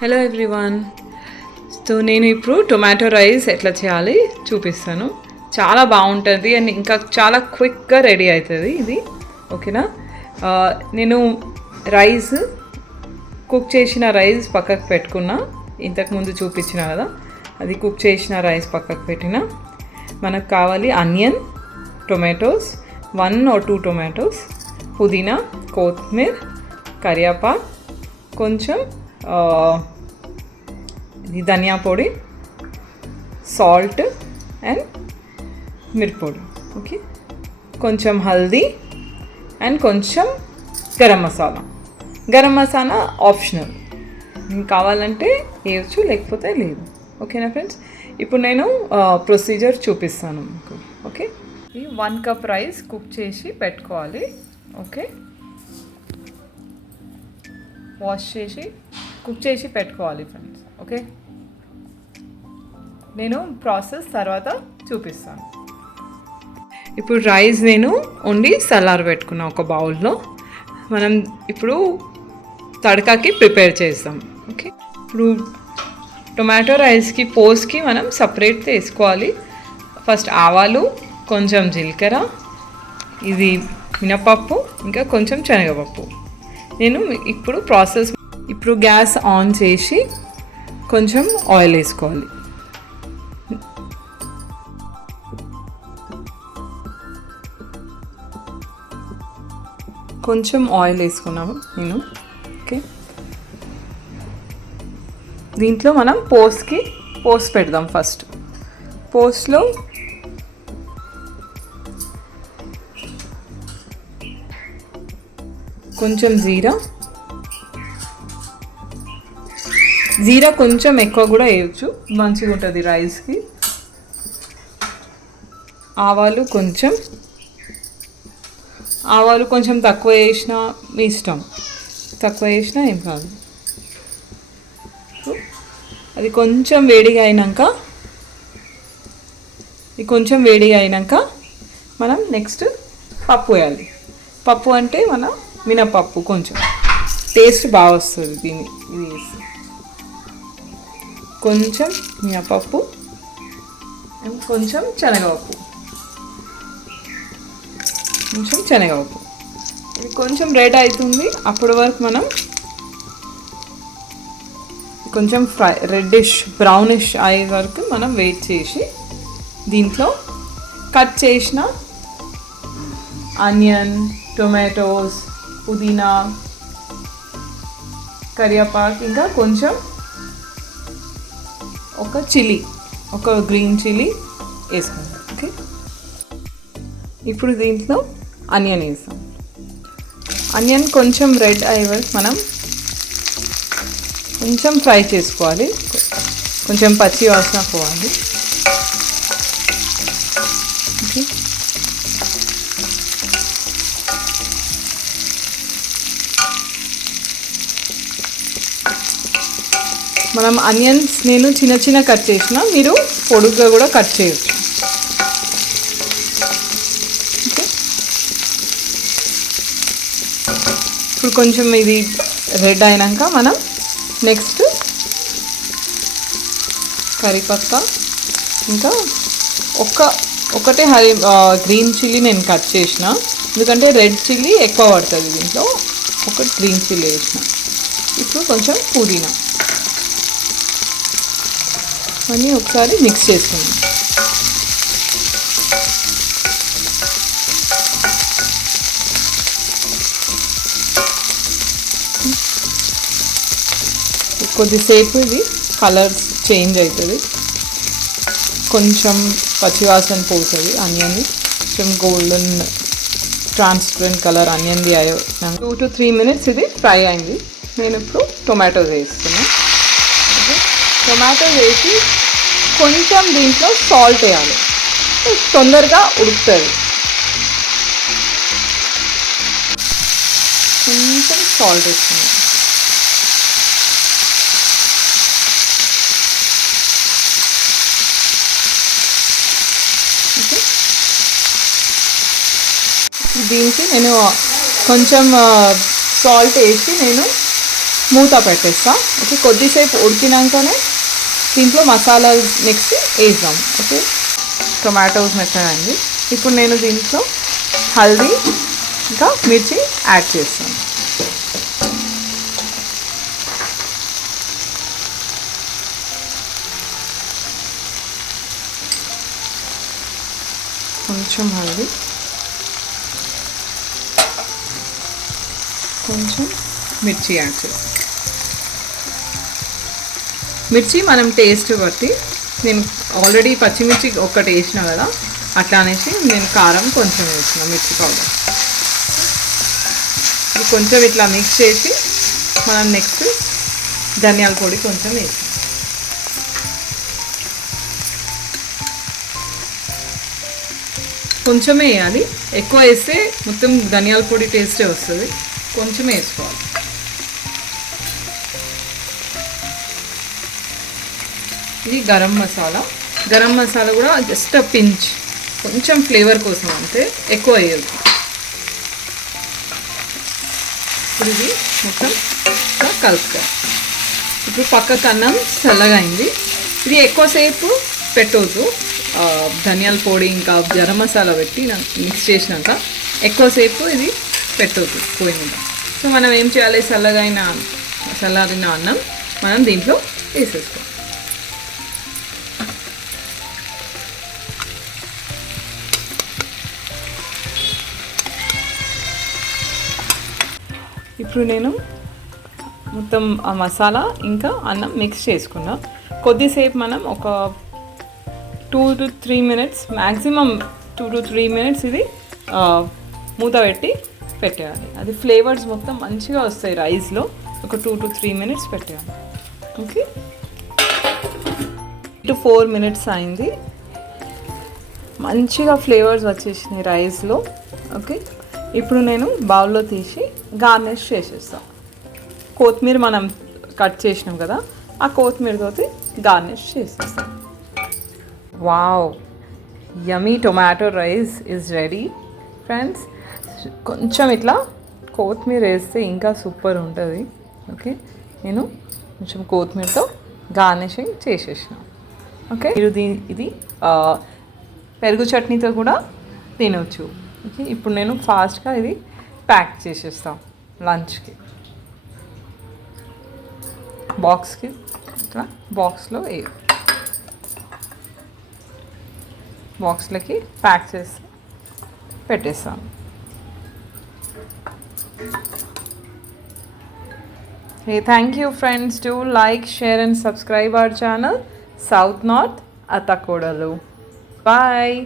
Hello everyone. So నేను ఇప్పుడు tomato rice ఎట్లా చేయాలి చూపిస్తాను. చాలా బాగుంటుంది అండ్ ఇంకా చాలా క్విక్గా రెడీ అవుతుంది ఇది. ఓకేనా? నేను రైస్ కుక్ చేసిన రైస్ పక్కకు పెట్టుకున్నా. ఇంతకుముందు చూపించిన కదా, అది కుక్ చేసిన రైస్ పక్కకు పెట్టిన. మనకు కావాలి ఆనియన్, టొమాటోస్, 1 or 2 టొమాటోస్, పుదీనా, కొత్తిమీర, కరివేపాకు, కొంచెం ఇది ధనియా పొడి, సాల్ట్ అండ్ మిరప్పొడి. ఓకే, కొంచెం హల్దీ అండ్ కొంచెం గరం మసాలా. గరం మసాలా ఆప్షనల్, కావాలంటే వేయచ్చు లేకపోతే లేదు. ఓకేనా ఫ్రెండ్స్? ఇప్పుడు నేను ప్రొసీజర్ చూపిస్తాను మీకు. ఓకే, ఈ 1 కప్ రైస్ కుక్ చేసి పెట్టుకోవాలి. ఓకే, వాష్ చేసి కుక్ చేసి పెట్టుకోవాలి ఫ్రెండ్స్. ఓకే, నేను ప్రాసెస్ తర్వాత చూపిస్తాను. ఇప్పుడు రైస్ నేను వండి సలార్ పెట్టుకున్నా ఒక బౌల్లో. మనం ఇప్పుడు తడకాకి ప్రిపేర్ చేస్తాం. ఓకే, ఇప్పుడు టొమాటో రైస్కి పోస్కి మనం సపరేట్ వేసుకోవాలి. ఫస్ట్ ఆవాలు, కొంచెం జీలకర్ర, ఇది మినపప్పు, ఇంకా కొంచెం శనగపప్పు. నేను ఇప్పుడు ప్రాసెస్, ఇప్పుడు గ్యాస్ ఆన్ చేసి కొంచెం ఆయిల్ వేసుకోవాలి. కొంచెం ఆయిల్ వేసుకున్నాము నేను. ఓకే, దీంట్లో మనం పోస్ట్ పెడదాం. ఫస్ట్ పోస్ట్లో కొంచెం జీరా కొంచెం ఎక్కువ కూడా వేయచ్చు, మంచిగా ఉంటుంది రైస్కి. ఆవాలు కొంచెం తక్కువ వేసినా మీ ఇష్టం, తక్కువ వేసినా ఏం కాదు. అది కొంచెం వేడిగా అయినాక మనం నెక్స్ట్ పప్పు వేయాలి. పప్పు అంటే మన మినపప్పు, కొంచెం టేస్ట్ బాగా వస్తుంది ఇది వేసి. కొంచెం మినపప్పు అండ్ కొంచెం శనగపప్పు. ఇది కొంచెం రెడ్ అవుతుంది. అప్పటి వరకు మనం కొంచెం రెడ్డిష్ బ్రౌనిష్ అయ్యే వరకు మనం వెయిట్ చేసి దీంట్లో కట్ చేసిన ఆనియన్, టొమాటోస్, పుదీనా, కరివేపాకు, ఇంకా కొంచెం ఒక గ్రీన్ చిల్లీ వేసుకుందాం. ఓకే, ఇప్పుడు దీంట్లో ఆనియన్ వేస్తాం. ఆనియన్ కొంచెం రెడ్ అయ్యే వరకు మనం కొంచెం ఫ్రై చేసుకోవాలి. కొంచెం పచ్చి వాసన పోవాలి. ఓకే, మనం ఆనియన్స్ నేను చిన్న కట్ చేసిన, మీరు పొడుగ్గా కూడా కట్ చేయొచ్చు. ఓకే, ఇప్పుడు కొంచెం ఇది రెడ్ అయినాక మనం నెక్స్ట్ కరివేపాకు, ఇంకా ఒకటే గ్రీన్ చిల్లీ నేను కట్ చేసిన, ఎందుకంటే రెడ్ చిల్లీ ఎక్కువ పడుతుంది దీంట్లో. ఒకటి గ్రీన్ చిల్లీ వేసిన. ఇప్పుడు కొంచెం పుదీనా అన్నీ ఒకసారి మిక్స్ చేసుకుందాం. కొద్దిసేపు ఇది కలర్స్ చేంజ్ అవుతుంది, కొంచెం పచ్చివాసన పోతుంది. ఆనియన్ కొంచెం గోల్డెన్ ట్రాన్స్పరెంట్ కలర్ ఆనియన్ది 2 to 3 minutes ఇది ఫ్రై అయింది. నేను ఇప్పుడు టొమాటోస్ వేస్తున్నాను. టొమాటోస్ వేసి కొంచెం దీంట్లో సాల్ట్ వేయాలి, తొందరగా ఉడుకుతుంది. కొంచెం సాల్ట్ వేస్తున్నాను. ఓకే, దీనికి నేను కొంచెం సాల్ట్ వేసి నేను మూత పెట్టేస్తా. ఓకే, కొద్దిసేపు ఉడికినాకనే దీంట్లో మసాలా నెక్స్ట్ వేద్దాం. ఓకే, టొమాటోస్ మెత్తగైంది. ఇప్పుడు నేను దీంట్లో హల్దీ ఇంకా మిర్చి యాడ్ చేస్తాను. కొంచెం హల్దీ, కొంచెం మిర్చి యాడ్ చేస్తాం. మిర్చి మనం టేస్ట్ బట్టి, నేను ఆల్రెడీ పచ్చిమిర్చి ఒక్కటి వేసిన కదా, అట్లా అనేసి నేను కారం కొంచెం వేసిన మిర్చి పౌడర్. కొంచెం ఇట్లా మిక్స్ చేసి మనం నెక్స్ట్ ధనియాల పొడి కొంచెం వేసాం. కొంచెమే వేయాలి, ఎక్కువ వేస్తే మొత్తం ధనియాల పొడి టేస్టే వస్తుంది. కొంచెమే వేసుకోవాలి. ఇది గరం మసాలా. గరం మసాలా కూడా జస్ట్ పించ్, కొంచెం ఫ్లేవర్ కోసం అంతే, ఎక్కువ వేయద్దు. ఇప్పుడు ఇది మొత్తం కలుపుతాం. ఇప్పుడు పక్కకు అన్నం చల్లగా అయింది. ఇది ఎక్కువసేపు పెట్టవద్దు. ధనియాల పొడి ఇంకా గరం మసాలా పెట్టి మిక్స్ చేసినాక ఎక్కువసేపు ఇది పెట్టవద్దు పొయ్యి మీద. సో మనం ఏం చేయాలి, చల్లారిన అన్నం మనం దీంట్లో వేసేసుకోవాలి. ఇప్పుడు నేను మొత్తం ఆ మసాలా ఇంకా అన్నం మిక్స్ చేసుకున్నా. కొద్దిసేపు మనం ఒక 2 to 3 minutes, maximum 2 to 3 minutes ఇది మూత పెట్టి పెట్టేయాలి. అది ఫ్లేవర్స్ మొత్తం మంచిగా వస్తాయి రైస్లో. ఒక 2 to 3 minutes పెట్టేయాలి. ఓకే, 2 to 4 minutes అయింది. మంచిగా ఫ్లేవర్స్ వచ్చేసినాయి రైస్లో. ఓకే, ఇప్పుడు నేను బౌల్లో తీసి గార్నిష్ చేసేస్తాను. కొత్తిమీర మనం కట్ చేసినాం కదా, ఆ కొత్తిమీరతోటి గార్నిష్ చేసేస్తాం. Wow, yummy tomato rice is ready friends. కొంచెం ఇట్లా కొత్తిమీర వేస్తే ఇంకా సూపర్ ఉంటుంది. ఓకే, నేను కొంచెం కొత్తిమీరతో గార్నిషింగ్ చేసేసిన. ఓకే, మీరు ఇది పెరుగు చట్నీతో కూడా తినవచ్చు. ఓకే, ఇప్పుడు నేను ఫాస్ట్గా ఇది ప్యాక్ చేసేస్తాను లంచ్కి. బాక్స్కి ఇట్లా బాక్స్లో బాక్స్లకి ప్యాక్ చేసి పెట్టేస్తాను. Hey, thank you friends. Do like, share and subscribe our channel South North Atakodalu. Bye.